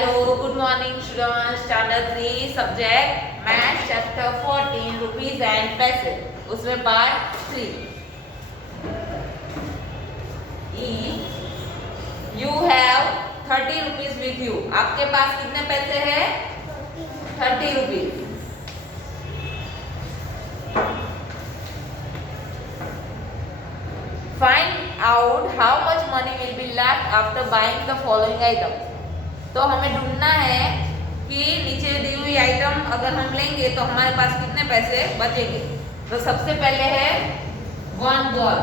Hello, good morning students. Standard 3 subject Math chapter 14 rupees and पैसे उसमें part 3. If you have 30 rupees with you, आपके पास कितने पैसे हैं? 30 rupees. Find out how much money will be left after buying the following items. तो हमें ढूंढना है कि नीचे दी हुई आइटम अगर हम लेंगे तो हमारे पास कितने पैसे बचेंगे. तो सबसे पहले है वन बॉल.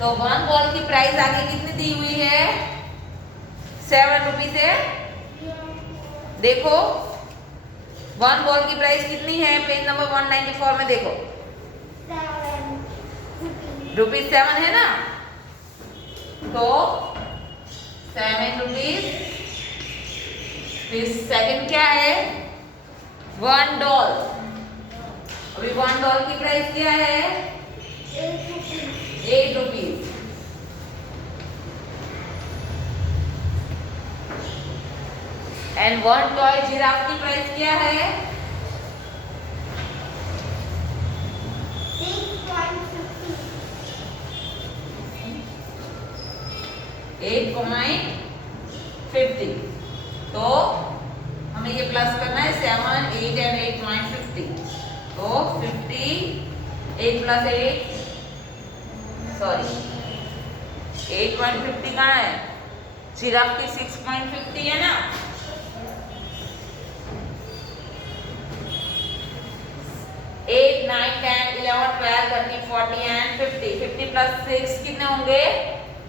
तो वन बॉल की प्राइस आगे कितनी दी हुई है? 7 रुपीज है. देखो वन बॉल की प्राइस कितनी है? पेज नंबर 194 में देखो. ₹7 है ना. तो 7 रुपीज. फिर सेकंड क्या है? $1. अभी $1 की प्राइस क्या है? 8 rupees. And one toy giraffe की प्राइस क्या है? 8.50. तो हमें ये प्लस करना है 7, 8 एंड 8.50. तो 50, 8 प्लस 8 सॉरी 8.50 कहाँ है? जिराफ की 6.50 है ना. Eight, 9, 10, 11, 12, 13, 14 and 50. 50 प्लस 6 कितने होंगे?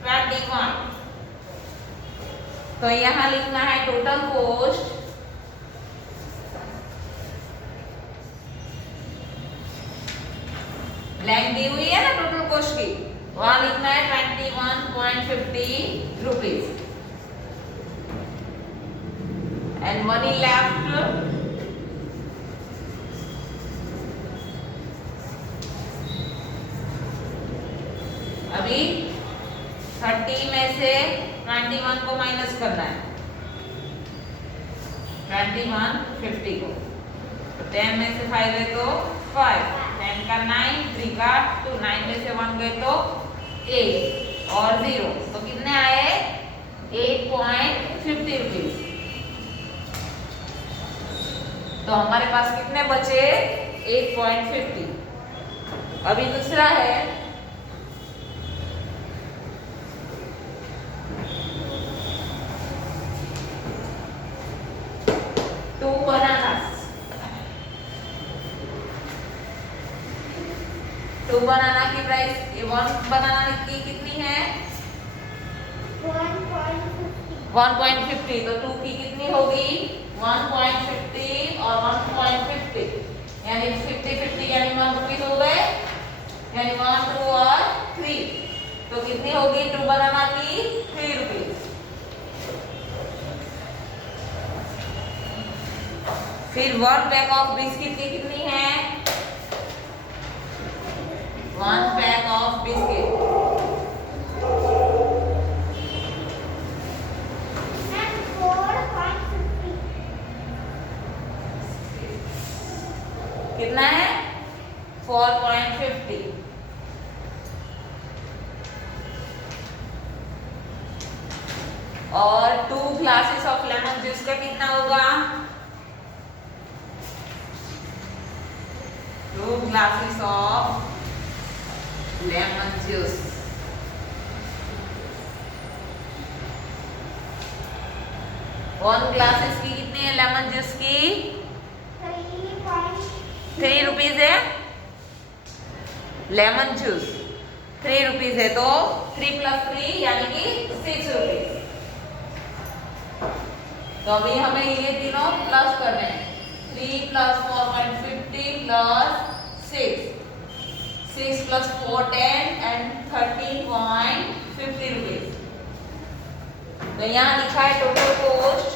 21. तो यहाँ लिखना है टोटल कॉस्ट ब्लैंक दी हुई है ना टोटल कॉस्ट की. वहां लिखना है 21.50 रुपीज. एंड मनी लेफ्ट अभी 30 में से 21 को माइनस करना है. 21.50 को 10 में से 5 है तो 5, 10 का 9, 3 का 2, 9 में से 1 गए तो 8 और 0. तो कितने आए? 8.50 रुपीज. तो हमारे पास कितने बचे? 8.50. अभी दूसरा है 2 bananas. 2 बनाना की प्राइस 1 बनाना की कितनी है? 1.50. तो 2 की कितनी होगी? 1.50 और 1.50 यानी 50-50 यानी 1 रुपीज हो गए. यानी 1, 2 और 3. तो कितनी होगी 2 बनाना की? 3 रुपीज. फिर 1 पैक ऑफ बिस्किट की कितनी है? 1 पैक ऑफ बिस्किट कितना है? 4.50. और 2 ग्लासेस ऑफ लेमन जूस का कितना होगा? 2 glasses of lemon juice. One glasses की कितनी है लेमन जूस की? 3 रुपीज है. लेमन जूस 3 रुपीज है तो 3 प्लस 3 यानी कि 6 रुपीज. तो अभी हमें ये तीनों प्लस करने हैं. 3 plus 4.50 plus 6. 6 plus 4 10 and 13.50 rupees. तो यहाँ लिखा है टोटल कॉस्ट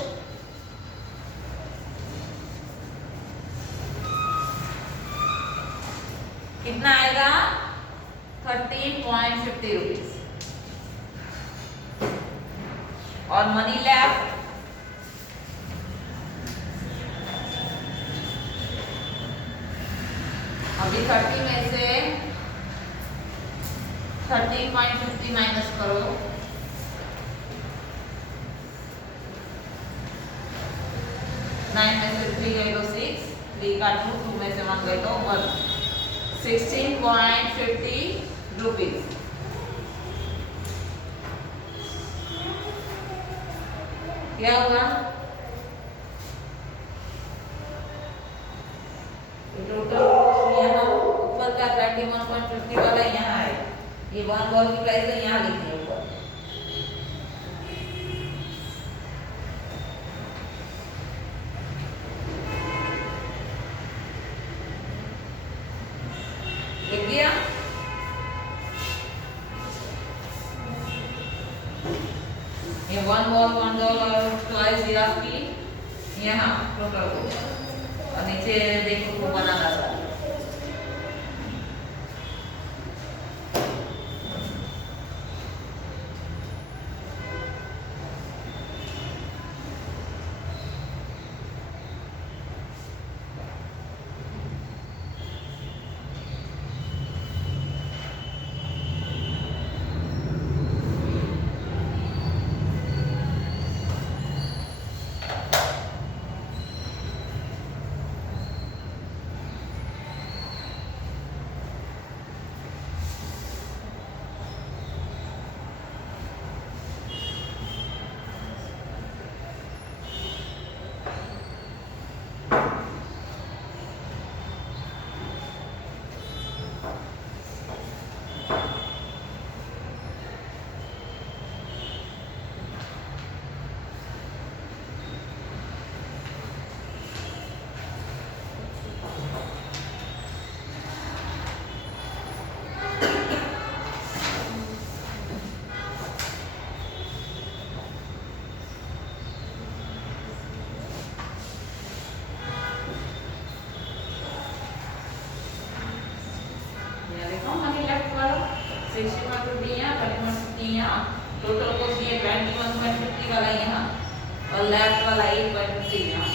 कितना आएगा? 13.50 रुपीज. और मनी लेफ्ट अभी 30 में से 13.50 माइनस करो, 9 में से 3 गए तो 6, 3 का 2, 2 में से 1 गए तो 1, 16.50 रुपीज। क्या होगा? टोटल यहाँ ऊपर का 21.50 वाला यहाँ है, ये 1 की प्राइस है यहाँ लिखनी है ऊपर। लिख दिया? ये $1 ट्वाइस ये आपकी यहाँ टोटल हो गया, और नीचे देखो को बनाना था। टोटल कॉस्ट ये 21.50 वाला यहाँ और लेफ्ट वाला 8.50 यहाँ।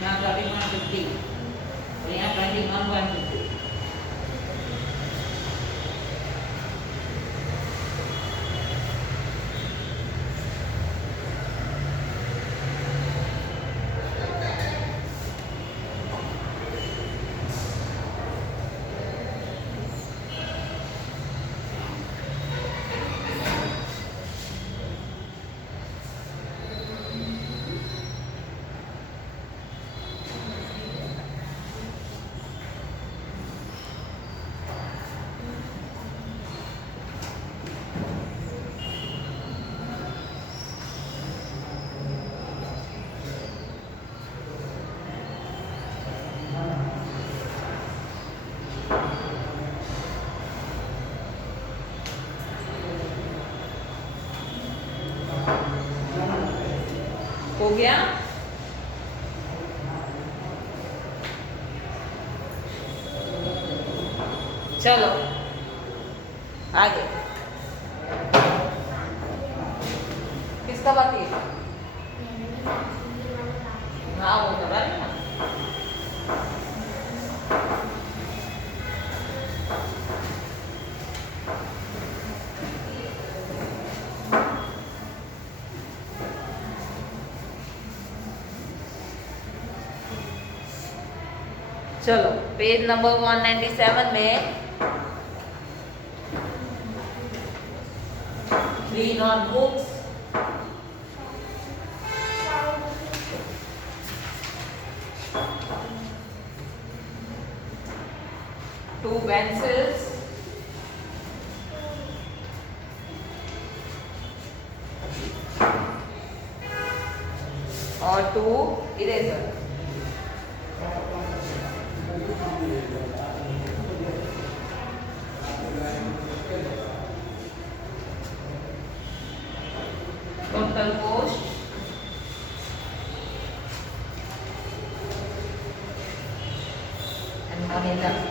यहाँ 30.50 और यहाँ 21.50। हो गया? चलो आगे किसका बाकी है? हाँ वो करा है ना। चलो पेज नंबर 197 में 3 नोटबुक्स 2 pencils, और 2 eraser. Total cost and money left.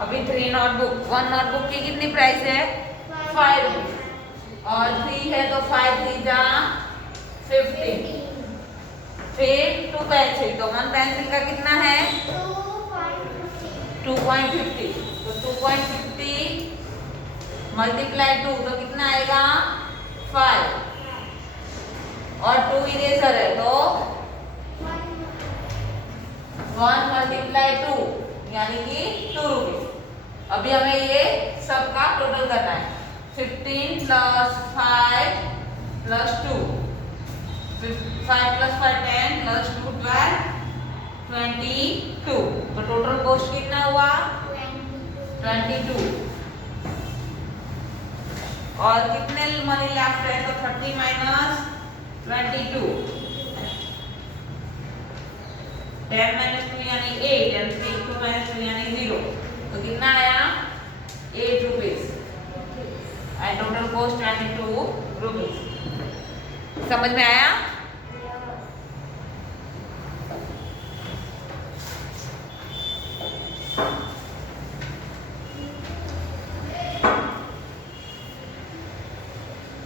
अभी 3 नोटबुक, 1 नोटबुक की कितनी प्राइस है 5 रुपीज और 3 है तो 5 3 जा 50. फिर 2 पेंसिल, तो 1 पेंसिल का कितना है 2.50. तो 2.50 मल्टीप्लाई 2 तो कितना आएगा 5 और 2 इरेजर है तो 1 मल्टीप्लाई 2 यानी कि 2 रुपीज. अभी हमें ये सबका टोटल करना है 15 प्लस 5 प्लस 2, 5 प्लस 5 10 प्लस 2 12 22. तो टोटल कॉस्ट कितना हुआ 22. और कितने मनी लेफ्ट है तो 30 माइनस 22. 10 माइनस 2 यानी 8 एंड 2 माइनस 2 यानी 0. तो कितना आया 8 rupees and total cost 22 rupees. समझ में आया.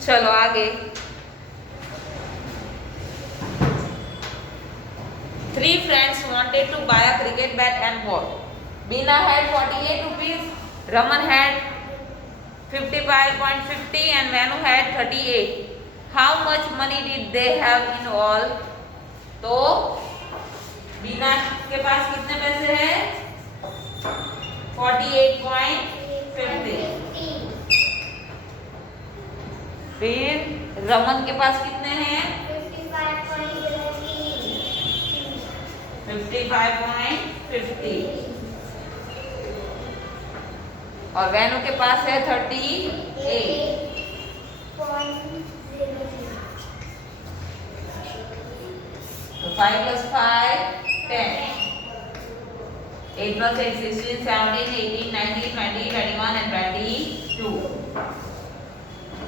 चलो आगे. 3 friends wanted to buy a cricket bat and ball. Beena had 48 rupees, Raman had 55.50 and Vanu had 38. How much money did they have in all? तो बीना के पास कितने पैसे हैं 48.50. फिर रमन के पास कितने हैं 55.50 और वैनु के पास है 38. तो 5 plus 5 10. 8 plus 8 16 17 18 19 20 21 and 22.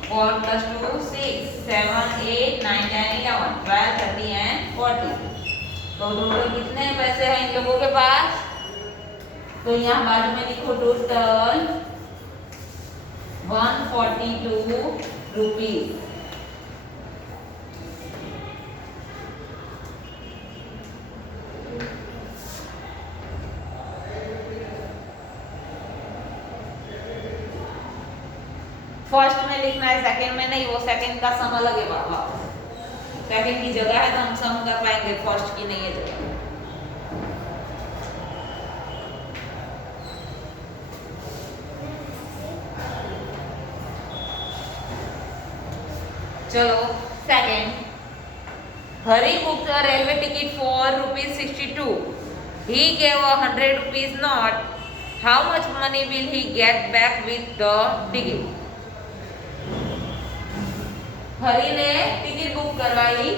4 plus 2 6 7 8 9 10 11 12 30 and 40. तो टोटल कितने पैसे हैं इन लोगों के पास. तो यहाँ बाजू में लिखो टोटल 142 रुपीज. फर्स्ट में लिखना है, सेकंड में नहीं. वो सेकंड का सम अलग है बाबा. सेकंड की जगह है तो हम सम कर पाएंगे, फर्स्ट की नहीं है जगह. चलो second. Hari booked a railway ticket for ₹62. He gave a 100 rupees note. How much money will he get back with the ticket? हरी ने टिकट बुक करवाई.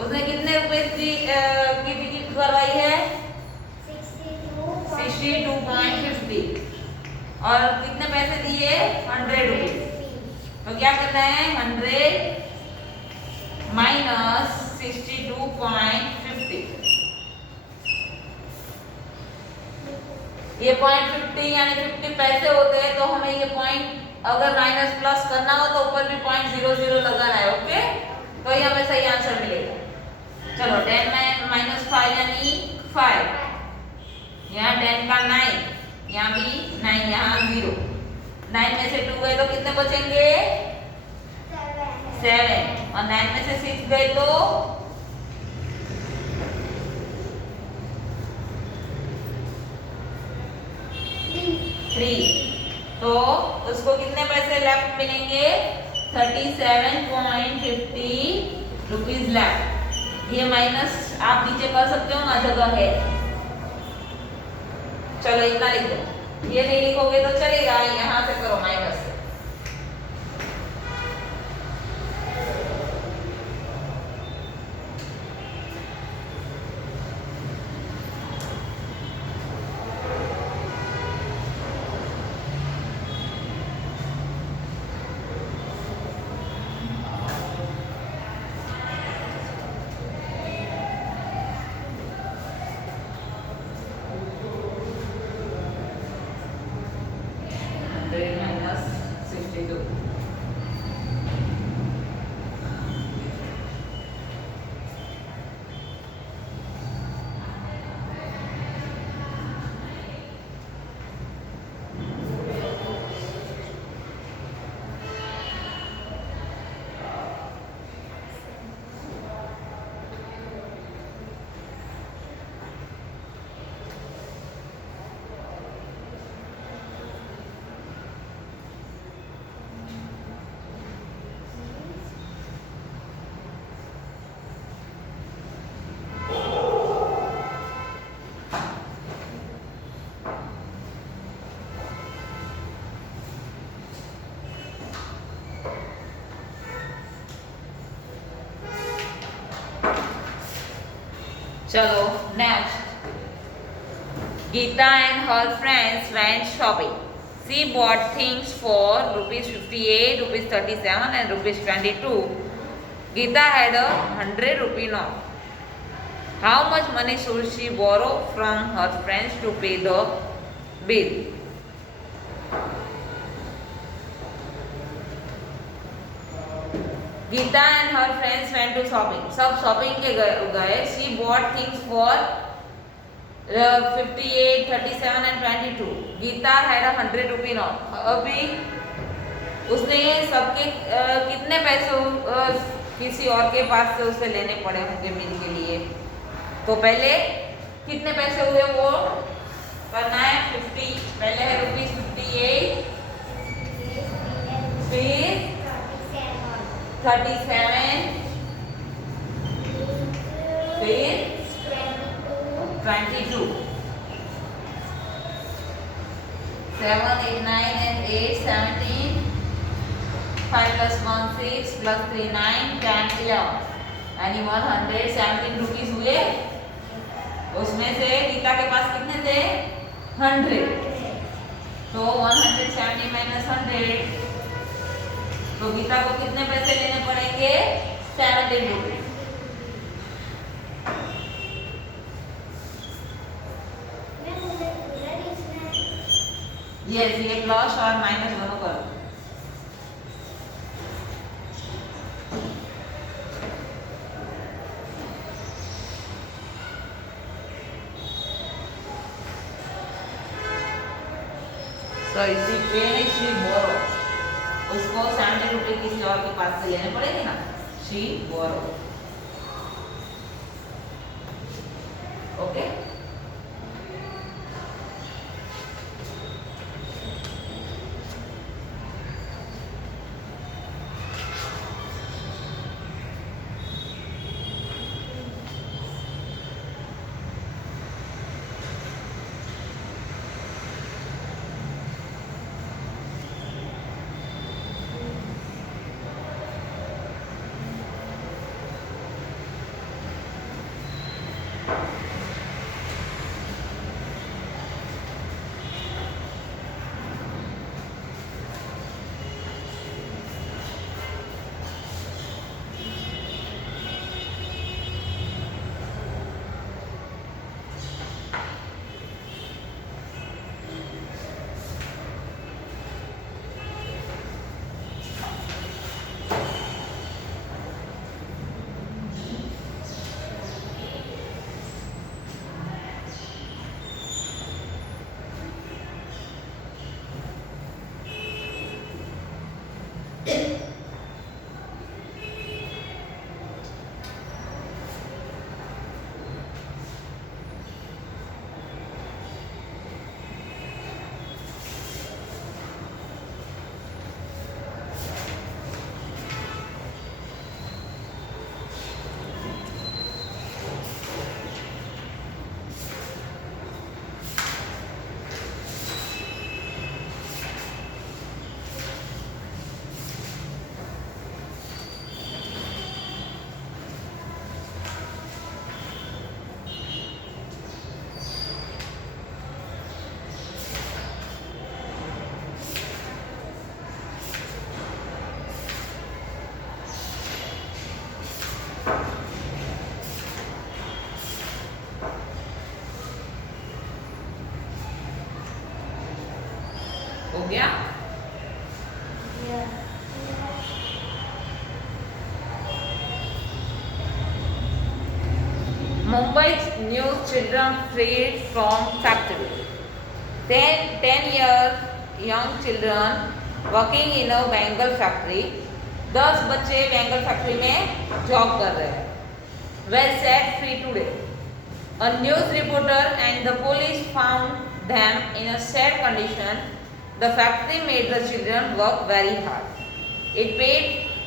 उसने कितने रुपए की टिकट करवाई है 62.50 और कितने पैसे दिए 100 रुपीज. तो क्या करना है 100 माइनस 62.50. ये 0.50 यानी 50 पैसे होते हैं. तो हमें ये पॉइंट अगर माइनस प्लस करना हो तो ऊपर भी 0.00 लगाना है. ओके, तो ये हमें सही आंसर मिलेगा. चलो 10 माइनस 5 यानी 5. यहाँ 10 का 9, यहाँ भी 9, यहाँ 0. 9 में से 2 गए तो कितने बचेंगे 7 और 9 में से 6 गए तो 3. तो उसको कितने पैसे लेफ्ट मिलेंगे ₹37.50 लेफ्ट। ये माइनस आप नीचे कर सकते हो ना, जगह है। चलो इतना लिख दो, ये नहीं लिखोगे तो चलेगा, यहाँ से करो माइनस। चलो next, Geeta and her friends went shopping. She bought things for ₹58, ₹37 and ₹22. Geeta had a ₹100 note. How much money should she borrow from her friends to pay the bill? Geeta and her friends went to shopping. सब shopping के गए. She bought things for 58, 37 and 22. Geeta had a ₹100 note. अभी उसने सबके कितने पैसे किसी और के पास से उसे लेने पड़े होंगे बिल के लिए, तो पहले कितने पैसे हुए वो करना है। 50 पहले है ₹58, फिर 37, फिर 22, 7, 8, 9 and 8, 17, 5 plus 1, 6 plus 3, 9, 10, 11 यानी ₹117 हुए। उसमें से गीता के पास कितने थे? 100, तो 170 minus 100, तो गीता को कितने पैसे लेने पड़ेंगे? ₹17। यस, ये प्लस और माइनस दोनों करो। So इसी पे she borrow, उसको ₹70 किसी और के पास से लेने पड़ेंगे ना। she borrow, okay. गया? Mumbai's new children freed from factory. 10 year young children working in a Bengal factory. 10 बच्चे बेंगल फैक्ट्री में जॉब कर रहे हैं. Were set free today. A news reporter and the police found them in a sad condition. The factory made the children work very hard. It paid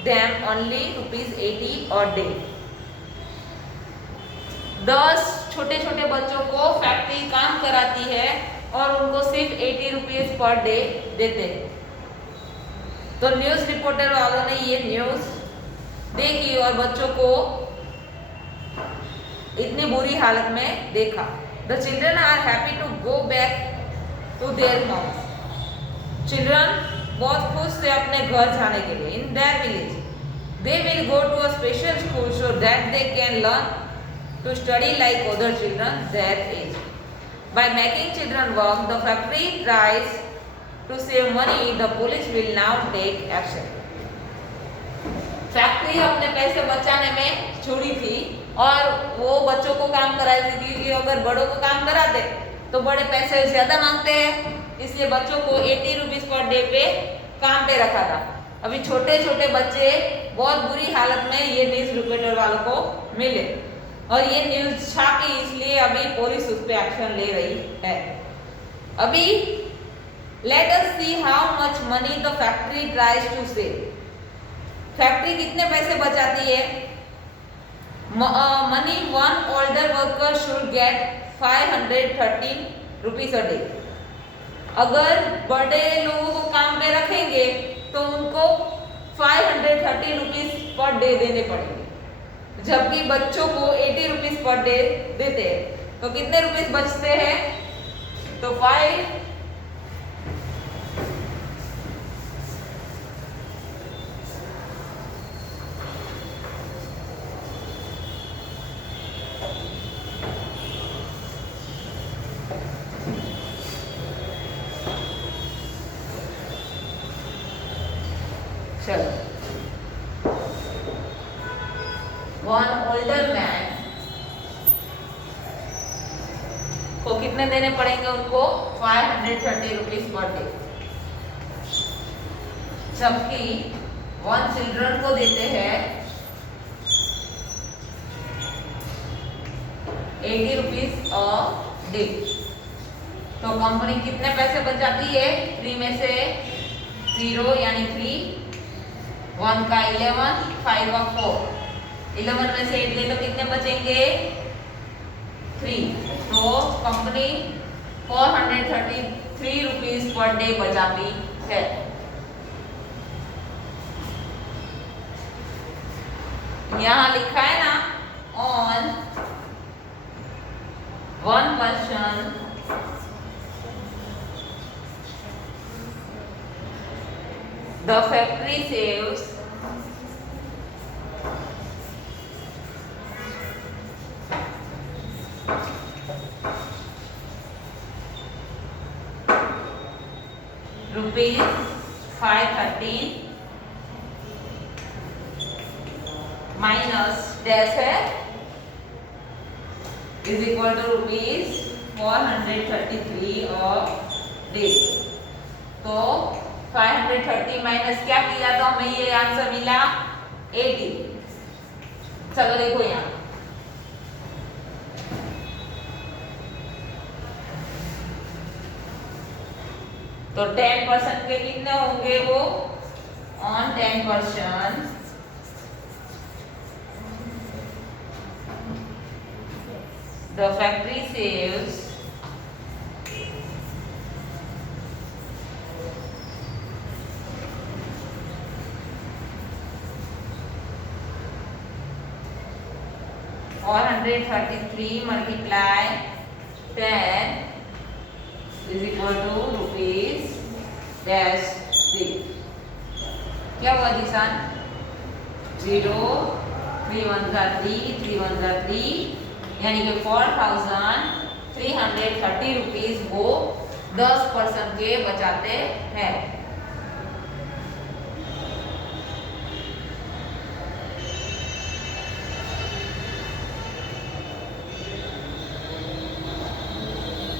them only ₹80 a day. 10 छोटे छोटे बच्चों को factory काम कराती है और उनको सिर्फ 80 रुपीज पर डे देते हैं. तो न्यूज रिपोर्टर वालों ने ये न्यूज देखी और बच्चों को इतनी बुरी हालत में देखा. The children are happy to go back to their homes. Children बहुत खुश थे अपने घर जाने के लिए. In their village they will go to a special school so that they can learn to study like other children their age. By making children work, the factory tries to save money. The police will now take action. Factory अपने पैसे बचाने में छुड़ी थी और वो बच्चों को काम करा रही थी कि अगर बड़ों को काम कराते तो बड़े पैसे ज्यादा मांगते हैं, इसलिए बच्चों को 80 रुपीज पर डे पे काम पे रखा था. अभी छोटे छोटे बच्चे बहुत बुरी हालत में ये न्यूज रिपोर्टर वालों को मिले और ये न्यूज छापी, इसलिए अभी पुलिस उस पे एक्शन ले रही है. अभी let us see how much money the factory tries to save. Factory कितने पैसे बचाती है? Money one older worker should get 513 rupees a day. अगर बड़े लोगों को काम पे रखेंगे तो उनको 530 रुपीज पर डे देने पड़ेंगे, जबकि बच्चों को 80 रुपीज पर डे देते हैं. तो कितने रुपीज बचते हैं? तो 5 चलो. वन ओल्डर मैन को कितने देने पड़ेंगे? उनको 530 रुपीज पर डे, जबकि वन चिल्ड्रन को देते हैं 80 रुपीज अ डे. तो कंपनी कितने पैसे बचाती है? 3 में से 0 यानी 3, 1 का 11, 5 का 4. 11 में से 8 दे तो कितने बचेंगे? 3. तो कंपनी 433 रुपीज पर डे बचाती है. यहाँ लिखा है ना, on one person the factory saves rupees 513 minus dash है इज इक्वल टू रुपीज 433 और डे. तो 530 माइनस क्या किया तो हमें ये आंसर मिला 80. चलो देखो यहाँ, तो 10% के कितने होंगे? वो on 10% the factory saves $433 multiply 10 is equal to rupees dash 3. क्या हुआ दिशान? 0, 3 1 3, 3 1 3, यानी कि 4,330 रुपीज वो 10% के बचाते हैं।